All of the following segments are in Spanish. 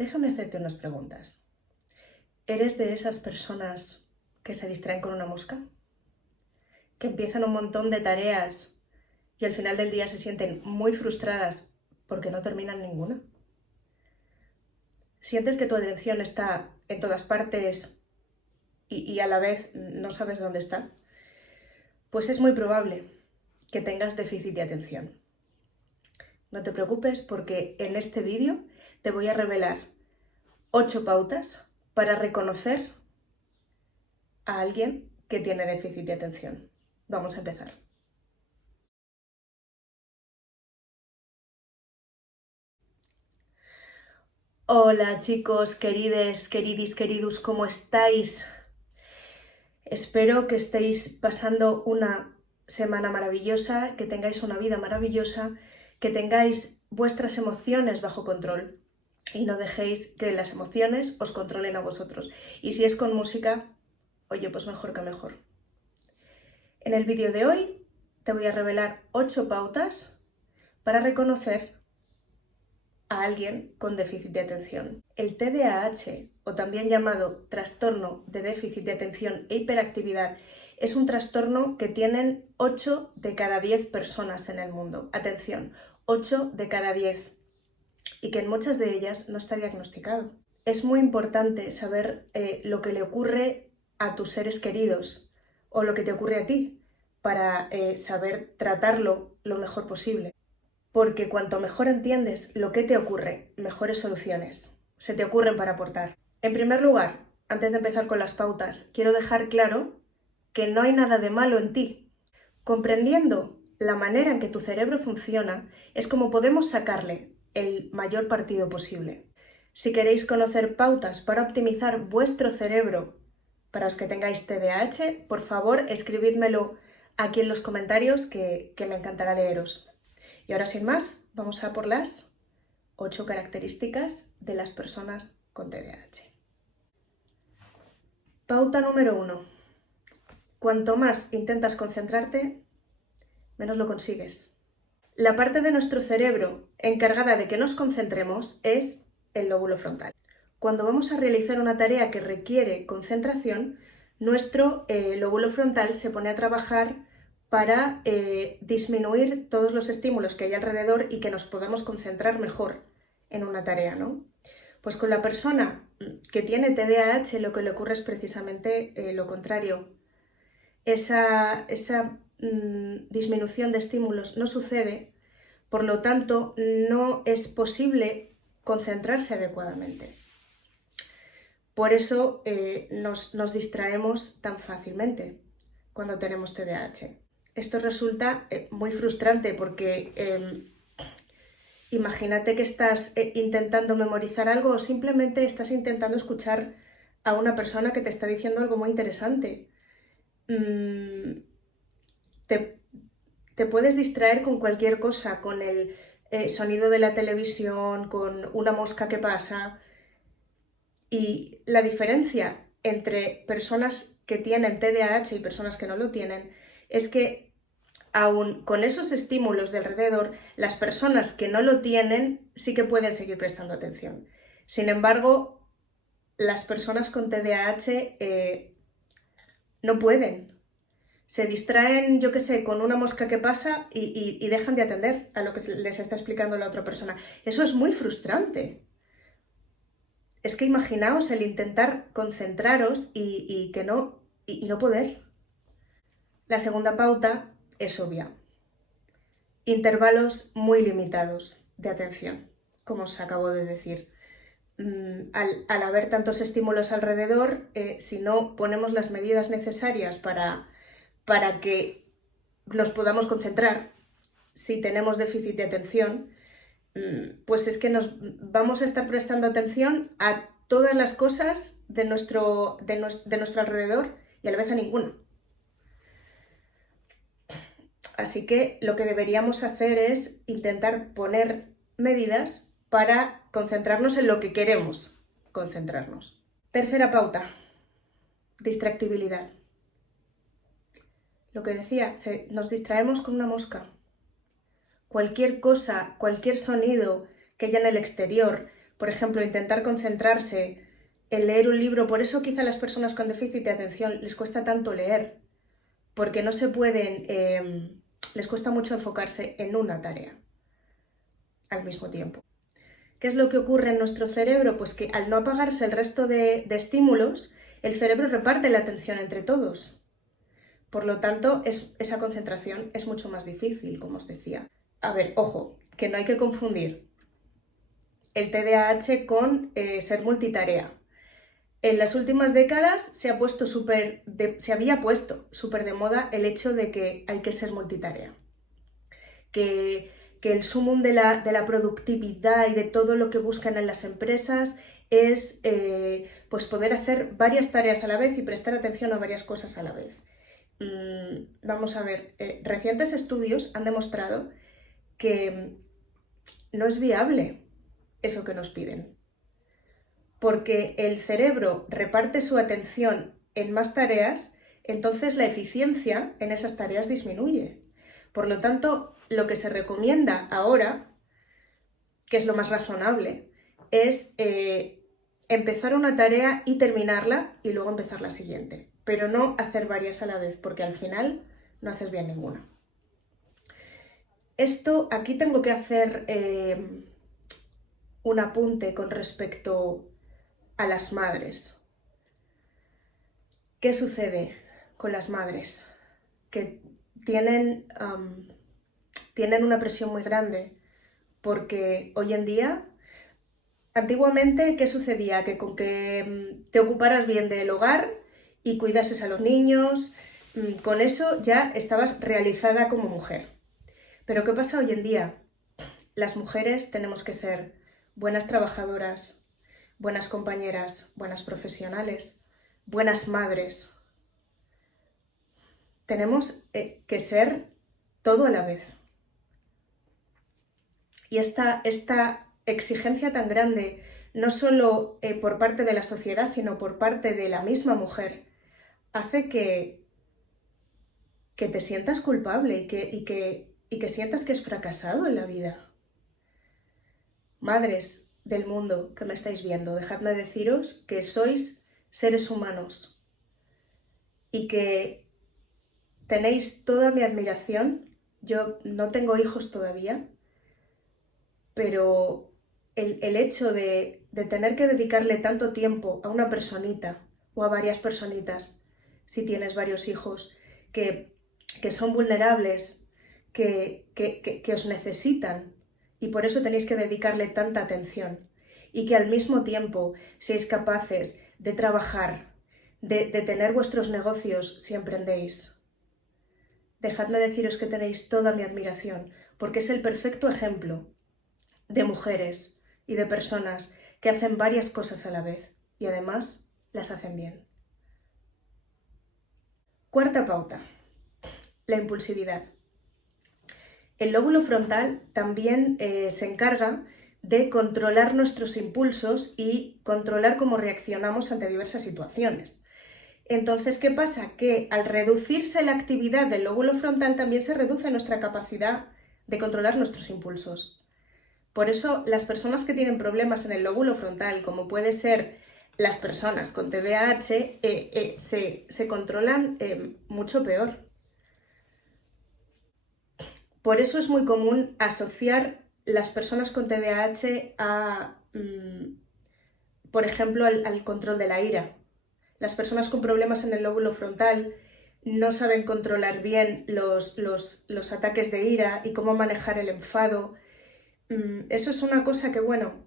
Déjame hacerte unas preguntas. ¿Eres de esas personas que se distraen con una mosca? ¿Que empiezan un montón de tareas y al final del día se sienten muy frustradas porque no terminan ninguna? ¿Sientes que tu atención está en todas partes y a la vez no sabes dónde está? Pues es muy probable que tengas déficit de atención. No te preocupes porque en este vídeo te voy a revelar 8 pautas para reconocer a alguien que tiene déficit de atención. Vamos a empezar. Hola chicos, querides, queridis, queridus, ¿cómo estáis? Espero que estéis pasando una semana maravillosa, que tengáis una vida maravillosa, que tengáis vuestras emociones bajo control y no dejéis que las emociones os controlen a vosotros. Y si es con música, oye, pues mejor que mejor. En el vídeo de hoy te voy a revelar 8 pautas para reconocer a alguien con déficit de atención. El TDAH, o también llamado trastorno de déficit de atención e hiperactividad, es un trastorno que tienen 8 de cada 10 personas en el mundo. Atención, 8 de cada 10. Y que en muchas de ellas no está diagnosticado. Es muy importante saber lo que le ocurre a tus seres queridos o lo que te ocurre a ti para saber tratarlo lo mejor posible. Porque cuanto mejor entiendes lo que te ocurre, mejores soluciones se te ocurren para aportar. En primer lugar, antes de empezar con las pautas, quiero dejar claro que no hay nada de malo en ti. Comprendiendo la manera en que tu cerebro funciona, es como podemos sacarle el mayor partido posible. Si queréis conocer pautas para optimizar vuestro cerebro, para los que tengáis TDAH, por favor escribídmelo aquí en los comentarios que me encantará leeros. Y ahora sin más, vamos a por las 8 características de las personas con TDAH. Pauta número 1. Cuanto más intentas concentrarte, menos lo consigues. La parte de nuestro cerebro encargada de que nos concentremos es el lóbulo frontal. Cuando vamos a realizar una tarea que requiere concentración, nuestro lóbulo frontal se pone a trabajar para disminuir todos los estímulos que hay alrededor y que nos podamos concentrar mejor en una tarea, ¿no? Pues con la persona que tiene TDAH lo que le ocurre es precisamente lo contrario. Esa disminución de estímulos no sucede, por lo tanto no es posible concentrarse adecuadamente. Por eso nos distraemos tan fácilmente cuando tenemos TDAH. Esto resulta muy frustrante porque imagínate que estás intentando memorizar algo o simplemente estás intentando escuchar a una persona que te está diciendo algo muy interesante. Te puedes distraer con cualquier cosa, con el sonido de la televisión, con una mosca que pasa. Y la diferencia entre personas que tienen TDAH y personas que no lo tienen es que aun con esos estímulos de alrededor, las personas que no lo tienen sí que pueden seguir prestando atención. Sin embargo, las personas con TDAH no pueden. Se distraen, yo qué sé, con una mosca que pasa y dejan de atender a lo que les está explicando la otra persona. Eso es muy frustrante. Es que imaginaos el intentar concentraros y no poder. La segunda pauta es obvia. Intervalos muy limitados de atención, como os acabo de decir. Al haber tantos estímulos alrededor, si no ponemos las medidas necesarias para que nos podamos concentrar, si tenemos déficit de atención, pues es que nos vamos a estar prestando atención a todas las cosas de nuestro alrededor y a la vez a ninguna. Así que lo que deberíamos hacer es intentar poner medidas para concentrarnos en lo que queremos concentrarnos. Tercera pauta, distractibilidad. Lo que decía, nos distraemos con una mosca. Cualquier cosa, cualquier sonido que haya en el exterior, Por ejemplo, intentar concentrarse en leer un libro. Por eso quizá a las personas con déficit de atención les cuesta tanto leer, porque no se pueden, les cuesta mucho enfocarse en una tarea al mismo tiempo. ¿Qué es lo que ocurre en nuestro cerebro? Pues que al no apagarse el resto de estímulos, el cerebro reparte la atención entre todos. Por lo tanto, esa concentración es mucho más difícil, como os decía. A ver, ojo, que no hay que confundir el TDAH con ser multitarea. En las últimas décadas se había puesto súper de moda el hecho de que hay que ser multitarea. Que el sumum de la productividad y de todo lo que buscan en las empresas es pues poder hacer varias tareas a la vez y prestar atención a varias cosas a la vez. Vamos a ver, recientes estudios han demostrado que no es viable eso que nos piden, porque el cerebro reparte su atención en más tareas, entonces la eficiencia en esas tareas disminuye. Por lo tanto, lo que se recomienda ahora, que es lo más razonable, es empezar una tarea y terminarla y luego empezar la siguiente, pero no hacer varias a la vez, porque al final no haces bien ninguna. Aquí tengo que hacer un apunte con respecto a las madres. ¿Qué sucede con las madres? Que tienen una presión muy grande, porque hoy en día, antiguamente, ¿qué sucedía? Que con que te ocuparas bien del hogar y cuidases a los niños, con eso ya estabas realizada como mujer. Pero ¿qué pasa hoy en día? Las mujeres tenemos que ser buenas trabajadoras, buenas compañeras, buenas profesionales, buenas madres. Tenemos que ser todo a la vez. Y esta exigencia tan grande, no solo por parte de la sociedad, sino por parte de la misma mujer, hace que te sientas culpable y que sientas que has fracasado en la vida. Madres del mundo que me estáis viendo, dejadme deciros que sois seres humanos y que tenéis toda mi admiración. Yo no tengo hijos todavía, pero el hecho de tener que dedicarle tanto tiempo a una personita o a varias personitas, si tienes varios hijos, que son vulnerables, que os necesitan y por eso tenéis que dedicarle tanta atención, y que al mismo tiempo seáis capaces de trabajar, de tener vuestros negocios si emprendéis. Dejadme deciros que tenéis toda mi admiración, porque es el perfecto ejemplo de mujeres y de personas que hacen varias cosas a la vez y además las hacen bien. Cuarta pauta, la impulsividad. El lóbulo frontal también se encarga de controlar nuestros impulsos y controlar cómo reaccionamos ante diversas situaciones. Entonces, ¿qué pasa? Que al reducirse la actividad del lóbulo frontal también se reduce nuestra capacidad de controlar nuestros impulsos. Por eso, las personas que tienen problemas en el lóbulo frontal, como puede ser las personas con TDAH, se controlan mucho peor. Por eso es muy común asociar las personas con TDAH a, por ejemplo, al control de la ira. Las personas con problemas en el lóbulo frontal no saben controlar bien los ataques de ira y cómo manejar el enfado. Eso es una cosa que, bueno,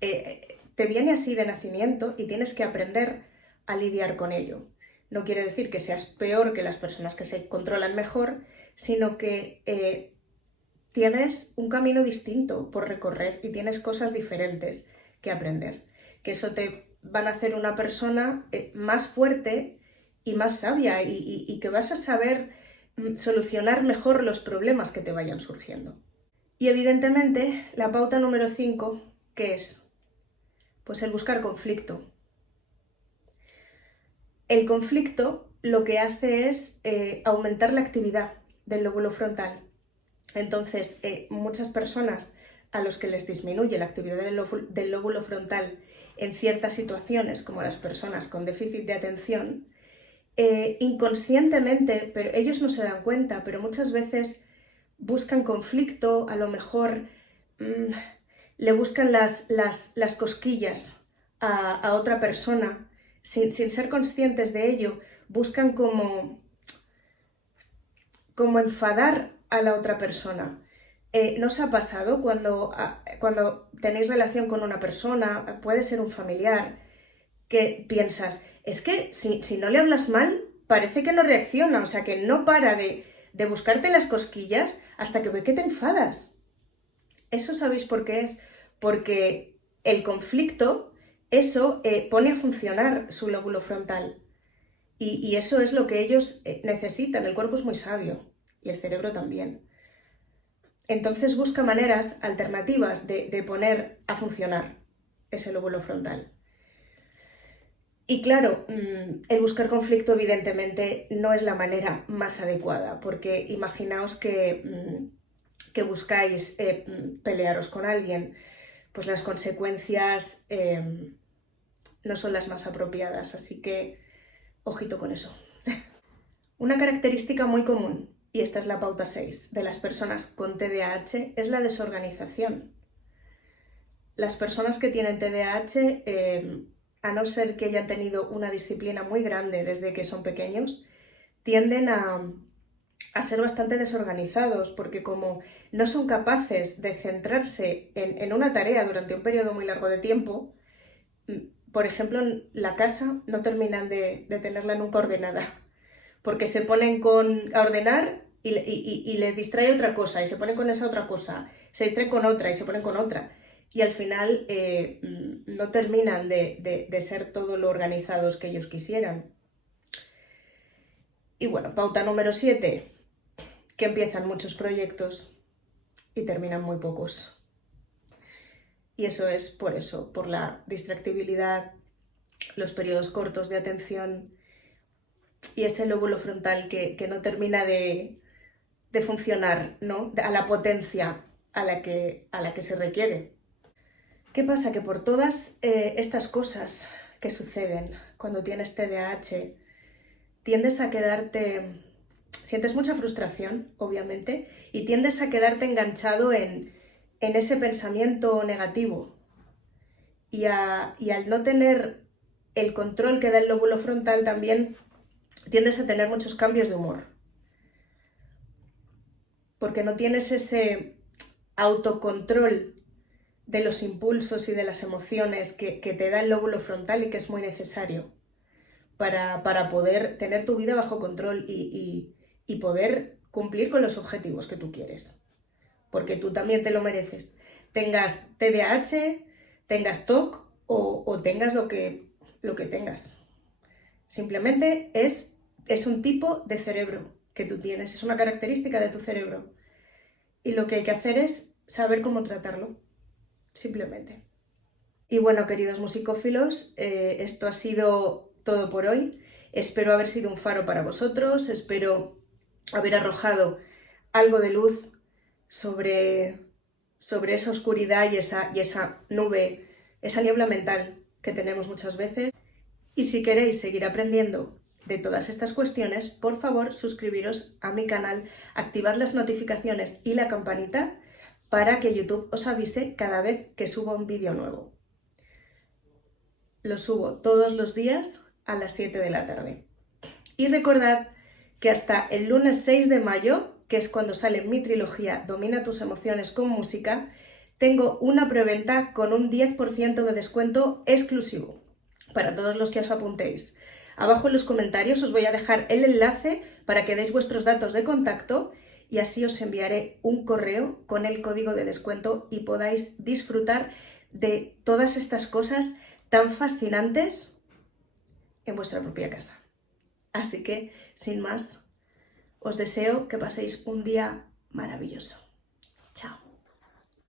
te viene así de nacimiento y tienes que aprender a lidiar con ello. No quiere decir que seas peor que las personas que se controlan mejor, sino que tienes un camino distinto por recorrer y tienes cosas diferentes que aprender. Que eso te van a hacer una persona más fuerte y más sabia y que vas a saber solucionar mejor los problemas que te vayan surgiendo. Y evidentemente la pauta número 5, ¿qué es? Pues el buscar conflicto. El conflicto lo que hace es aumentar la actividad del lóbulo frontal. Entonces, muchas personas a los que les disminuye la actividad del lóbulo frontal en ciertas situaciones, como las personas con déficit de atención, inconscientemente, pero ellos no se dan cuenta, pero muchas veces buscan conflicto, a lo mejor le buscan las cosquillas a otra persona, sin ser conscientes de ello, buscan como enfadar a la otra persona. ¿No os ha pasado cuando tenéis relación con una persona, puede ser un familiar, que piensas, es que si no le hablas mal, parece que no reacciona, o sea, que no para de buscarte las cosquillas hasta que ve que te enfadas? ¿Eso sabéis por qué es? Porque el conflicto, eso pone a funcionar su lóbulo frontal. Y eso es lo que ellos necesitan. El cuerpo es muy sabio y el cerebro también. Entonces busca maneras alternativas de poner a funcionar ese lóbulo frontal. Y claro, el buscar conflicto evidentemente no es la manera más adecuada, porque imaginaos que buscáis pelearos con alguien, pues las consecuencias no son las más apropiadas, así que ojito con eso. Una característica muy común, y esta es la pauta 6, de las personas con TDAH es la desorganización. Las personas que tienen TDAH, a no ser que hayan tenido una disciplina muy grande desde que son pequeños, tienden a ser bastante desorganizados, porque como no son capaces de centrarse en una tarea durante un periodo muy largo de tiempo, por ejemplo, en la casa no terminan de tenerla nunca ordenada, porque se ponen a ordenar y les distrae otra cosa, y se ponen con esa otra cosa, se distraen con otra y se ponen con otra, y al final no terminan de ser todo lo organizados que ellos quisieran. Y bueno, pauta número 7, que empiezan muchos proyectos y terminan muy pocos. Y eso es por la distractibilidad, los periodos cortos de atención y ese lóbulo frontal que no termina de funcionar, ¿no? A la potencia a la que se requiere. ¿Qué pasa? Que por todas estas cosas que suceden cuando tienes TDAH, tiendes a quedarte, sientes mucha frustración, obviamente, y tiendes a quedarte enganchado en ese pensamiento negativo. Y al no tener el control que da el lóbulo frontal, también tiendes a tener muchos cambios de humor. Porque no tienes ese autocontrol de los impulsos y de las emociones que te da el lóbulo frontal y que es muy necesario para poder tener tu vida bajo control y poder cumplir con los objetivos que tú quieres. Porque tú también te lo mereces. Tengas TDAH, tengas TOC o tengas lo que tengas. Simplemente es un tipo de cerebro que tú tienes, es una característica de tu cerebro. Y lo que hay que hacer es saber cómo tratarlo, simplemente. Y bueno, queridos musicófilos, esto ha sido todo por hoy. Espero haber sido un faro para vosotros, espero haber arrojado algo de luz sobre esa oscuridad y esa nube, esa niebla mental que tenemos muchas veces. Y si queréis seguir aprendiendo de todas estas cuestiones, por favor suscribiros a mi canal, activad las notificaciones y la campanita para que YouTube os avise cada vez que subo un vídeo nuevo. Lo subo todos los días a las 7 de la tarde. Y recordad que hasta el lunes 6 de mayo, que es cuando sale mi trilogía Domina tus emociones con música, tengo una preventa con un 10% de descuento exclusivo para todos los que os apuntéis. Abajo en los comentarios os voy a dejar el enlace para que deis vuestros datos de contacto y así os enviaré un correo con el código de descuento y podáis disfrutar de todas estas cosas tan fascinantes en vuestra propia casa. Así que, sin más, os deseo que paséis un día maravilloso. Chao.